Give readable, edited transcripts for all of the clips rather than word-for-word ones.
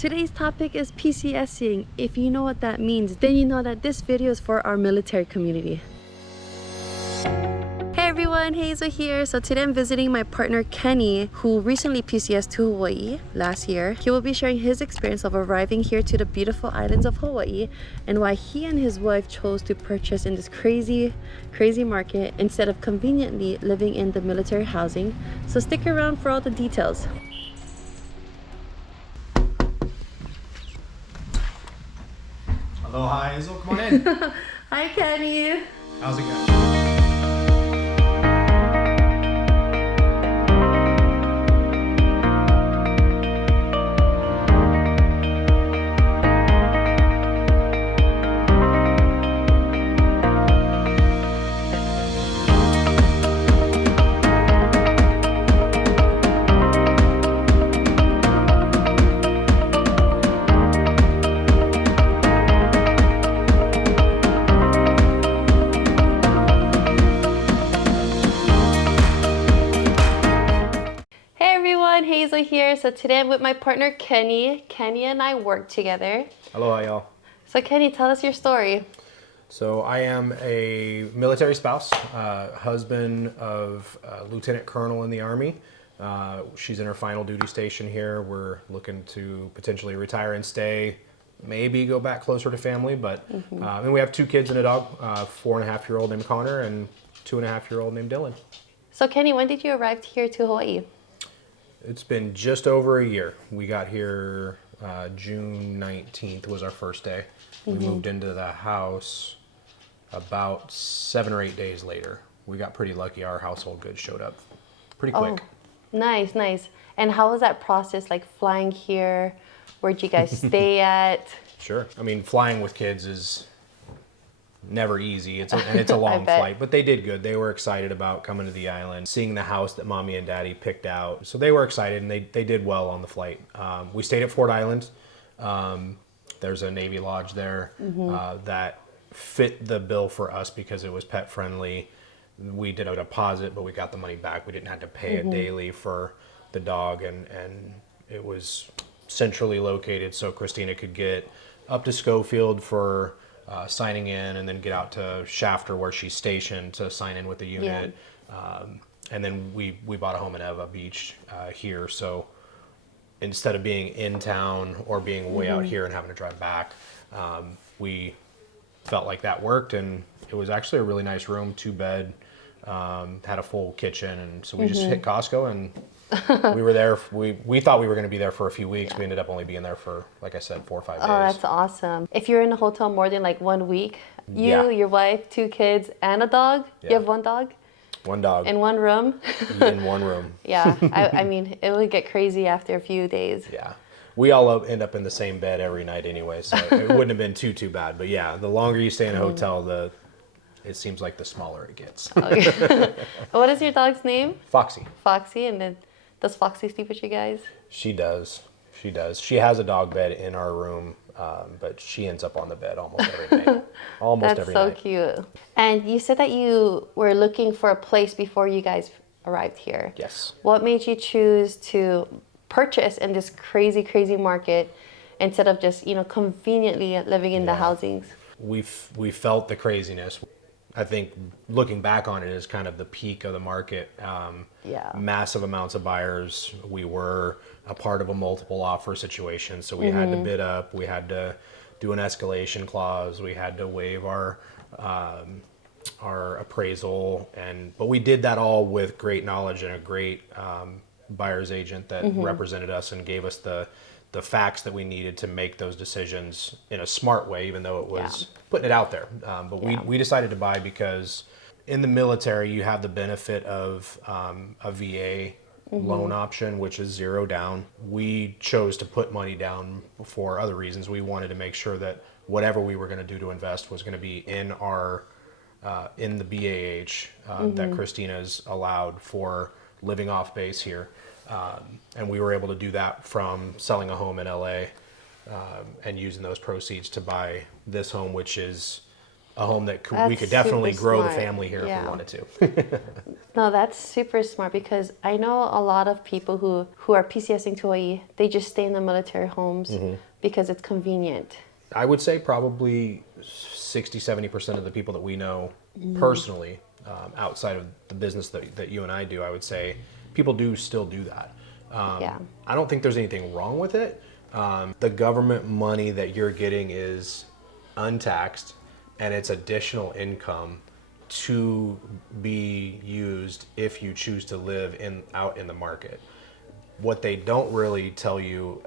Today's topic is PCSing. If you know what that means, then you know that this video is for our military community. Hey everyone, Hazel here. So today I'm visiting my partner Kenny, who recently PCS'd to Hawaii last year. He will be sharing his experience of arriving here to the beautiful islands of Hawaii and why he and his wife chose to purchase in this crazy market instead of conveniently living in the military housing. So stick around for all the details. Aloha, Hazel. Come on in. Hi, Kenny. How's it going? Hazel here. So today I'm with my partner Kenny. Kenny and I work together. Aloha, y'all. So Kenny, tell us your story. So I am a military spouse, husband of a lieutenant colonel in the Army. She's in her final duty station here. We're looking to potentially retire and stay, maybe go back closer to family. But and we have 2 kids and a dog, 4.5-year-old named Connor and 2.5-year-old named Dylan. So Kenny, when did you arrive here to Hawaii? It's been just over a year. We got here June 19th was our first day. We moved into the house about 7 or 8 days later. We got pretty lucky. Our household goods showed up pretty quick. Oh, nice. And how was that process, like flying here? Where'd you guys stay at? Sure. I mean, flying with kids is never easy. It's a long flight, but they did good. They were excited about coming to the island, seeing the house that mommy and daddy picked out. So they were excited, and they did well on the flight. We stayed at Fort Island. There's a Navy lodge there that fit the bill for us because it was pet friendly. We did a deposit, but we got the money back. We didn't have to pay it daily for the dog, and it was centrally located so Christina could get up to Schofield for signing in, and then get out to Shafter where she's stationed to sign in with the unit. And then we bought a home in Eva Beach here. So instead of being in town or being way out here and having to drive back, we felt like that worked. And it was actually a really nice room, 2-bed, had a full kitchen. And so we just hit Costco, and we were there. We thought we were going to be there for a few weeks. We ended up only being there for, like I said, 4 or 5 days. Oh, that's awesome. If you're in a hotel more than like 1 week, your wife, 2 kids, and a dog, you have 1 dog? 1 dog. In 1 room? In 1 room. Yeah, I mean, it would get crazy after a few days. Yeah. We all end up in the same bed every night anyway, so it wouldn't have been too bad. But yeah, the longer you stay in a hotel, it seems like the smaller it gets. Okay. What is your dog's name? Foxy. Foxy, and then does Foxy sleep with you guys? She does. She has a dog bed in our room, but she ends up on the bed almost every night. That's so cute. And you said that you were looking for a place before you guys arrived here. Yes. What made you choose to purchase in this crazy market instead of just, conveniently living in the housings? We felt the craziness. I think looking back on it is kind of the peak of the market. Massive amounts of buyers. We were a part of a multiple offer situation, so we had to bid up. We had to do an escalation clause. We had to waive our appraisal, but we did that all with great knowledge and a great buyer's agent that represented us and gave us the facts that we needed to make those decisions in a smart way, even though it was putting it out there. But we decided to buy because in the military, you have the benefit of a VA loan option, which is 0 down. We chose to put money down for other reasons. We wanted to make sure that whatever we were going to do to invest was going to be in in the BAH that Christina's allowed for living off base here. And we were able to do that from selling a home in LA and using those proceeds to buy this home, which is a home that we That's could definitely super grow the smart. family here if Yeah. we wanted to. No, that's super smart because I know a lot of people who are PCSing to Hawaii, they just stay in the military homes because it's convenient. I would say probably 60-70% of the people that we know personally, outside of the business that you and I do, I would say people do still do that. Yeah. I don't think there's anything wrong with it. The government money that you're getting is untaxed, and it's additional income to be used if you choose to live out in the market. What they don't really tell you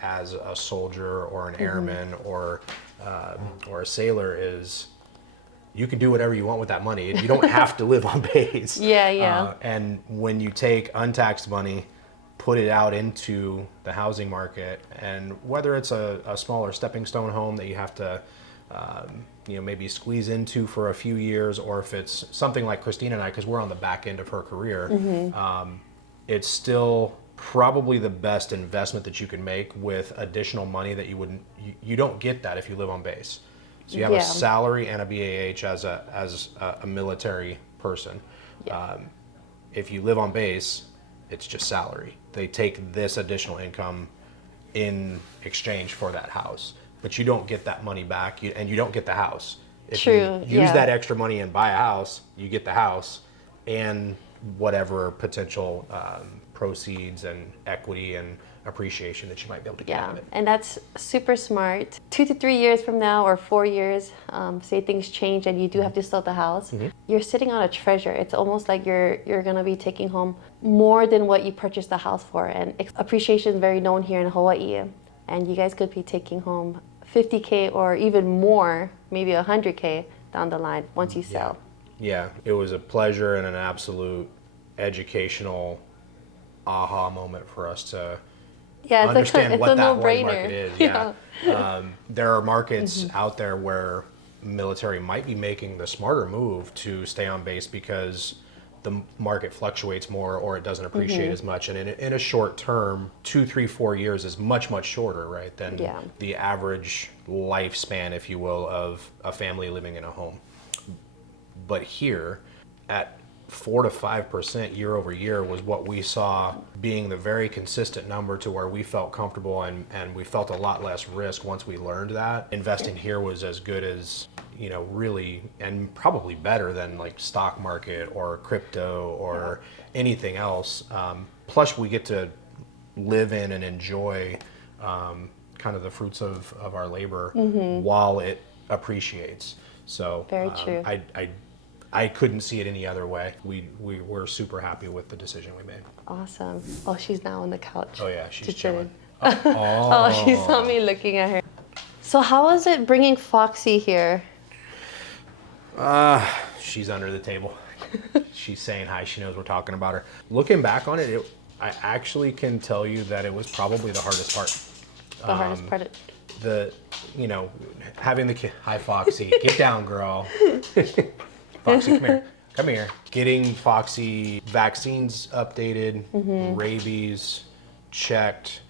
as a soldier or an airman or a sailor is you can do whatever you want with that money. You don't have to live on base. Yeah. And when you take untaxed money, put it out into the housing market, and whether it's a smaller stepping stone home that you have to maybe squeeze into for a few years, or if it's something like Christina and I, because we're on the back end of her career, it's still probably the best investment that you can make with additional money that you don't get that if you live on base. So you have a salary and a BAH as a military person. If you live on base, it's just salary. They take this additional income in exchange for that house, but you don't get that money back, and you don't get the house. If True. you use that extra money and buy a house, you get the house and whatever potential proceeds and equity and appreciation that you might be able to get out of it. And that's super smart. 2 to 3 years from now or 4 years, say things change and you do have to sell the house, you're sitting on a treasure. It's almost like you're gonna be taking home more than what you purchased the house for. And appreciation is very known here in Hawaii. And you guys could be taking home $50K or even more, maybe $100K down the line once you sell. Yeah, it was a pleasure and an absolute educational aha moment for us to understand what that Hawaii market is. There are markets out there where military might be making the smarter move to stay on base because the market fluctuates more or it doesn't appreciate as much. And in a short term, 2, 3, 4 years is much, much shorter, right, than the average lifespan, if you will, of a family living in a home. But here, at 4 to 5% year over year was what we saw being the very consistent number to where we felt comfortable, and we felt a lot less risk once we learned that. Investing here was as good as, really, and probably better than like stock market or crypto or anything else. Plus we get to live in and enjoy kind of the fruits of our labor while it appreciates. So very true. I couldn't see it any other way. We were super happy with the decision we made. Awesome. Oh, she's now on the couch. Oh yeah, she's chilling. Oh, she saw me looking at her. So how was it bringing Foxy here? She's under the table. She's saying hi. She knows we're talking about her. Looking back on it, I actually can tell you that it was probably the hardest part. The hardest part. Having the kid. Hi, Foxy. Get down, girl. Foxy, come here. Come here. Getting Foxy vaccines updated, rabies checked.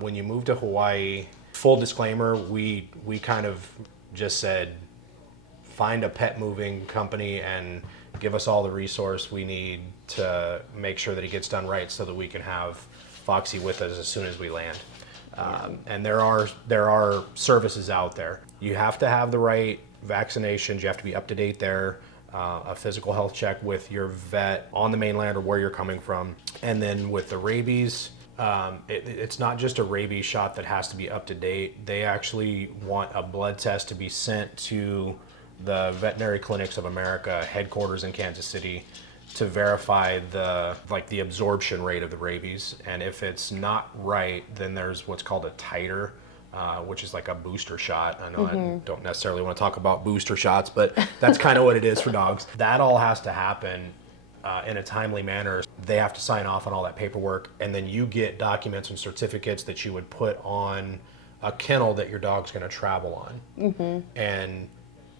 When you move to Hawaii, full disclaimer, we kind of just said, find a pet moving company and give us all the resource we need to make sure that it gets done right so that we can have Foxy with us as soon as we land. And there are services out there. You have to have the right vaccinations. You have to be up to date there. A physical health check with your vet on the mainland or where you're coming from. And then with the rabies, it's not just a rabies shot that has to be up to date. They actually want a blood test to be sent to the Veterinary Clinics of America headquarters in Kansas City to verify the absorption rate of the rabies. And if it's not right, then there's what's called a titer, which is like a booster shot. I know I don't necessarily want to talk about booster shots, but that's kind of what it is for dogs. That all has to happen in a timely manner. They have to sign off on all that paperwork, and then you get documents and certificates that you would put on a kennel that your dog's going to travel on. And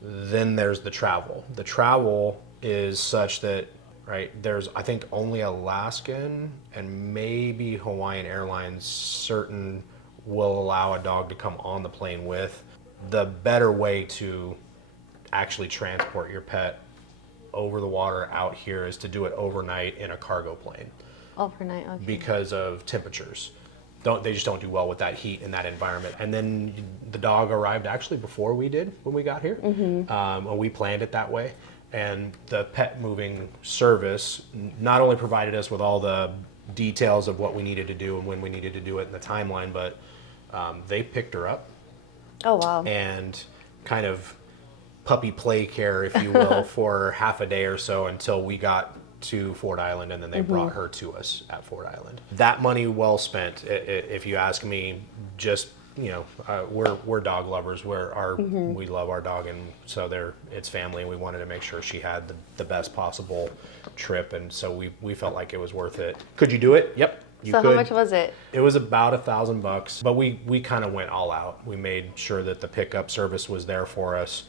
then there's the travel. The travel is such that, right, there's, I think, only Alaskan and maybe Hawaiian Airlines certain will allow a dog to come on the plane with. The better way to actually transport your pet over the water out here is to do it overnight in a cargo plane. Overnight, okay. Because of temperatures. They just don't do well with that heat in that environment. And then the dog arrived actually before we did when we got here. And we planned it that way. And the pet moving service not only provided us with all the details of what we needed to do and when we needed to do it in the timeline, but they picked her up. Oh, wow. And kind of puppy play care, if you will, for half a day or so until we got to Ford Island, and then they brought her to us at Ford Island. That money well spent, if you ask me. Just, you know, we're dog lovers. We love our dog, and so it's family. And we wanted to make sure she had the best possible trip, and so we felt like it was worth it. Could you do it? Yep. You so could. How much was it? It was about $1,000, but we kind of went all out. We made sure that the pickup service was there for us.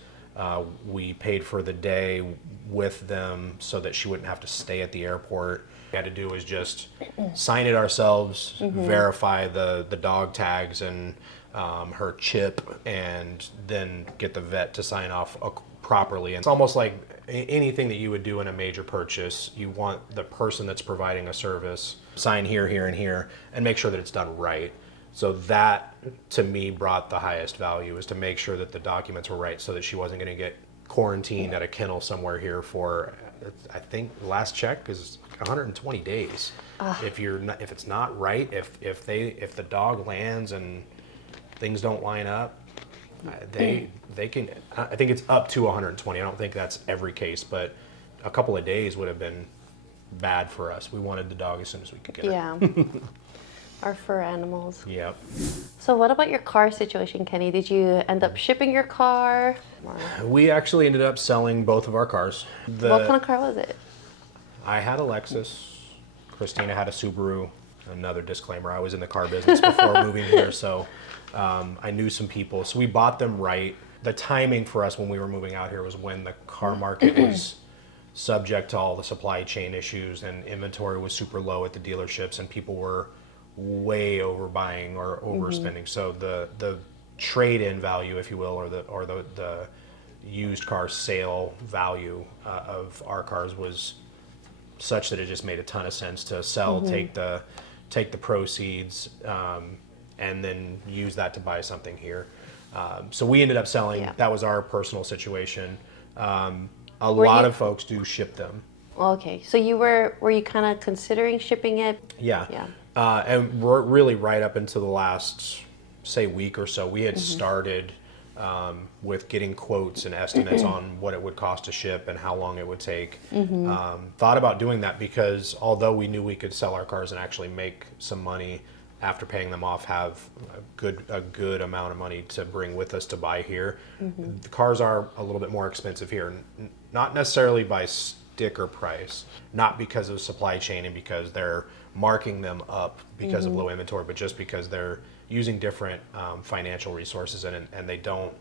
We paid for the day with them so that she wouldn't have to stay at the airport. What we had to do was just sign it ourselves, verify the dog tags and her chip, and then get the vet to sign off properly. And it's almost like anything that you would do in a major purchase. You want the person that's providing a service sign here, here, and here, and make sure that it's done right. So that, to me, brought the highest value, is to make sure that the documents were right so that she wasn't going to get quarantined at a kennel somewhere here for, I think, last check is 120 days. If it's not right, if the dog lands and things don't line up, they can, I think it's up to 120. I don't think that's every case, but a couple of days would have been bad for us. We wanted the dog as soon as we could get her. Yeah. Our fur animals. Yep. So what about your car situation, Kenny? Did you end up shipping your car? We actually ended up selling both of our cars. What kind of car was it? I had a Lexus. Christina had a Subaru. Another disclaimer, I was in the car business before moving here, so I knew some people. So we bought them right. The timing for us when we were moving out here was when the car market was subject to all the supply chain issues, and inventory was super low at the dealerships, and people were way overbuying or overspending. So the trade-in value, if you will, or the used car sale value of our cars was such that it just made a ton of sense to sell, take the proceeds, and then use that to buy something here. So we ended up selling. Yeah. That was our personal situation. A lot of folks do ship them. Okay, so were you kind of considering shipping it? Yeah. And we're really right up into the last, say, week or so, we had started with getting quotes and estimates on what it would cost to ship and how long it would take. Thought about doing that because although we knew we could sell our cars and actually make some money after paying them off, have a good amount of money to bring with us to buy here, the cars are a little bit more expensive here. Not necessarily by sticker price, not because of supply chain and because they're marking them up because of low inventory, but just because they're using different financial resources and they don't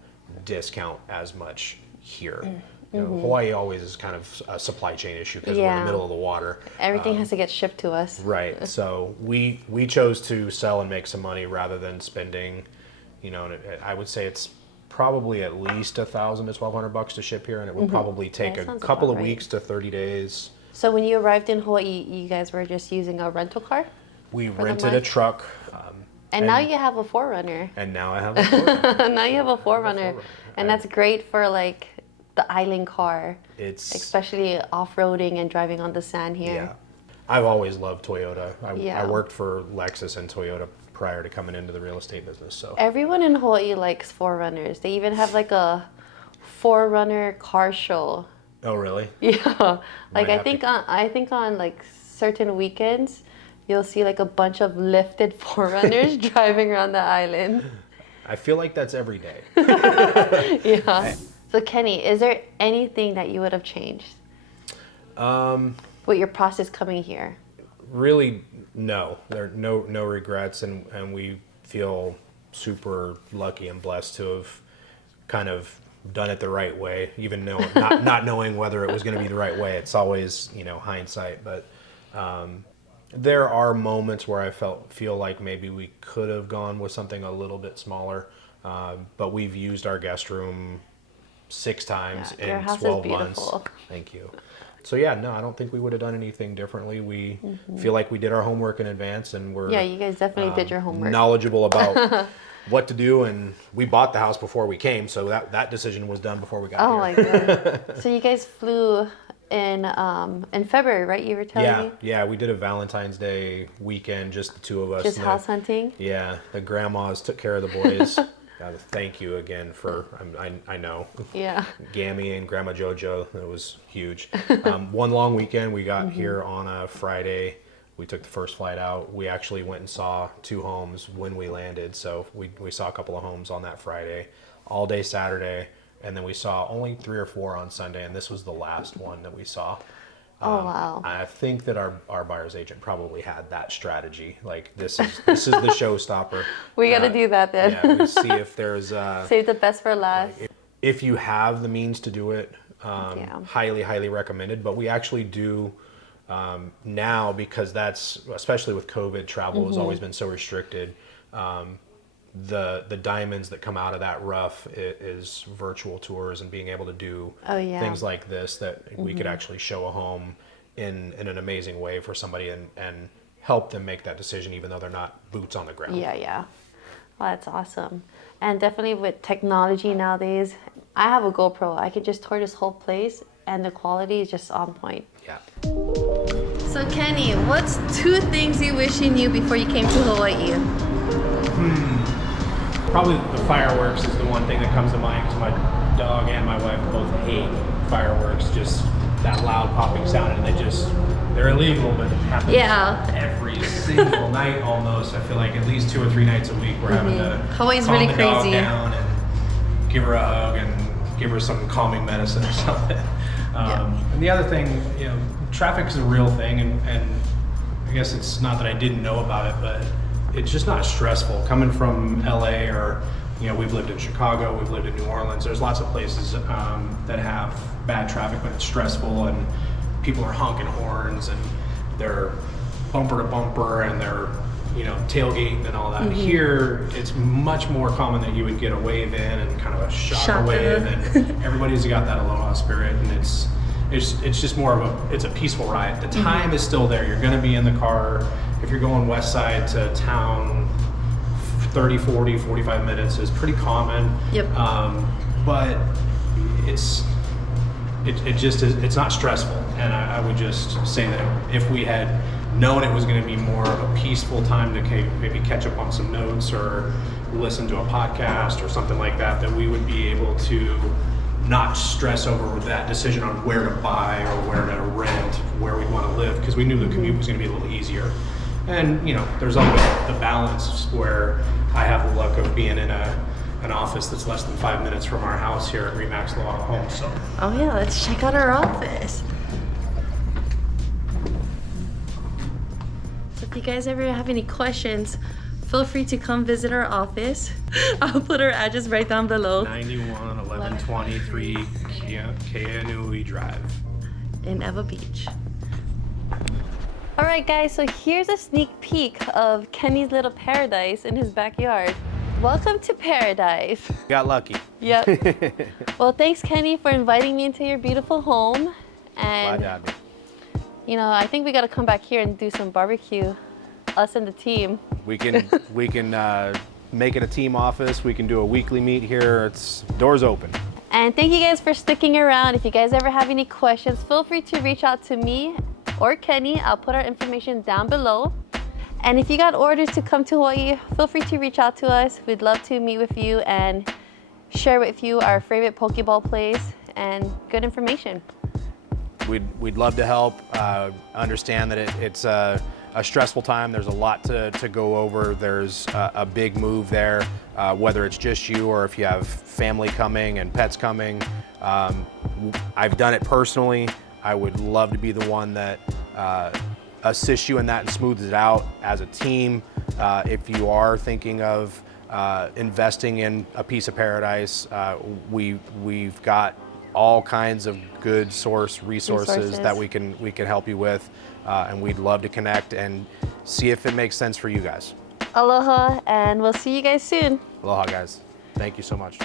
discount as much here. You know, Hawaii always is kind of a supply chain issue because we're in the middle of the water. Everything has to get shipped to us. Right. So we chose to sell and make some money rather than spending, you know, I would say it's probably at least $1,000 to $1,200 to ship here, and it would probably take a couple of weeks to 30 days. So when you arrived in Hawaii, you guys were just using a rental car? We rented a truck. And now you have a 4Runner. And now I have a 4Runner. Now you have a 4Runner. And that's great for like the island car. Especially off-roading and driving on the sand here. Yeah. I've always loved Toyota. I worked for Lexus and Toyota prior to coming into the real estate business. So everyone in Hawaii likes 4Runners. They even have like a 4Runner car show. Oh, really? Yeah. Like I think on like certain weekends, you'll see like a bunch of lifted 4Runners driving around the island. I feel like that's every day. Yeah. So Kenny, is there anything that you would have changed with your process coming here? Really, no. There are no regrets, and we feel super lucky and blessed to have kind of done it the right way, even though not knowing whether it was going to be the right way. It's always, you know, hindsight, but there are moments where I feel like maybe we could have gone with something a little bit smaller, but we've used our guest room 6 times your in house 12 is months. beautiful. Thank you. So yeah, no, I don't think we would have done anything differently. We feel like we did our homework in advance, and we're You guys definitely did your homework. knowledgeable about what to do. And we bought the house before we came, so that decision was done before we got here. Oh my god! So you guys flew in February, right? You were telling me. Yeah, we did a Valentine's Day weekend, just the 2 of us. Just house hunting. Yeah, the grandmas took care of the boys. Thank you again for, I know. Yeah. Gammy and Grandma JoJo, it was huge. One long weekend, we got here on a Friday. We took the first flight out. We actually went and saw 2 homes when we landed. So we saw a couple of homes on that Friday, all day Saturday. And then we saw only 3 or 4 on Sunday. And this was the last one that we saw. Oh wow! I think that our buyer's agent probably had that strategy. Like this is the showstopper. We got to do that then. Yeah, we see if there's save the best for last. If you have the means to do it, highly recommended. But we actually do now, because that's, especially with COVID, travel has always been so restricted. The diamonds that come out of that rough is virtual tours and being able to do things like this, that we could actually show a home in an amazing way for somebody and help them make that decision, even though they're not boots on the ground. Yeah. Well, that's awesome. And definitely with technology nowadays, I have a GoPro. I could just tour this whole place and the quality is just on point. Yeah. So Kenny, what's 2 things you wish you knew before you came to Hawaii? Probably the fireworks is the one thing that comes to mind, because my dog and my wife both hate fireworks, just that loud popping sound, and they're illegal, but it happens every single night almost. I feel like at least 2 or 3 nights a week we're having to Hawaii's calm really the dog crazy. down and give her a hug and give her some calming medicine or something. And the other thing, traffic is a real thing, and I guess it's not that I didn't know about it, but it's just not stressful. Coming from LA, or we've lived in Chicago, we've lived in New Orleans. There's lots of places that have bad traffic, but it's stressful, and people are honking horns, and they're bumper to bumper, and they're tailgating and all that. Here, it's much more common that you would get a wave in and kind of a shock wave, and everybody's got that aloha spirit, and it's just more of it's a peaceful ride. The time is still there. You're going to be in the car. If you're going west side to town, 30, 40, 45 minutes is pretty common. Yep. But it's not stressful. And I would just say that if we had known it was going to be more of a peaceful time to maybe catch up on some notes or listen to a podcast or something like that, that we would be able to not stress over that decision on where to buy or where to rent, where we'd want to live, because we knew the commute was going to be a little easier. And there's always the balance where I have the luck of being in an office that's less than 5 minutes from our house here at Remax Law Home. So. Oh yeah, let's check out our office. So if you guys ever have any questions, feel free to come visit our office. I'll put our address right down below. 911123 Keanui Drive in Eva Beach. All right guys, so here's a sneak peek of Kenny's little paradise in his backyard. Welcome to paradise. Got lucky. Yep. Well, thanks Kenny for inviting me into your beautiful home. And glad to have you. I think we got to come back here and do some barbecue, us and the team. We can make it a team office. We can do a weekly meet here. It's doors open. And thank you guys for sticking around. If you guys ever have any questions, feel free to reach out to me or Kenny. I'll put our information down below. And if you got orders to come to Hawaii, feel free to reach out to us. We'd love to meet with you and share with you our favorite Pokeball plays and good information. We'd love to help. Understand that it's a stressful time. There's a lot to go over. There's a big move there, whether it's just you or if you have family coming and pets coming. I've done it personally. I would love to be the one that assists you in that and smooths it out as a team. If you are thinking of investing in a piece of paradise, we've got all kinds of good resources that we can help you with, and we'd love to connect and see if it makes sense for you guys. Aloha, and we'll see you guys soon. Aloha, guys. Thank you so much.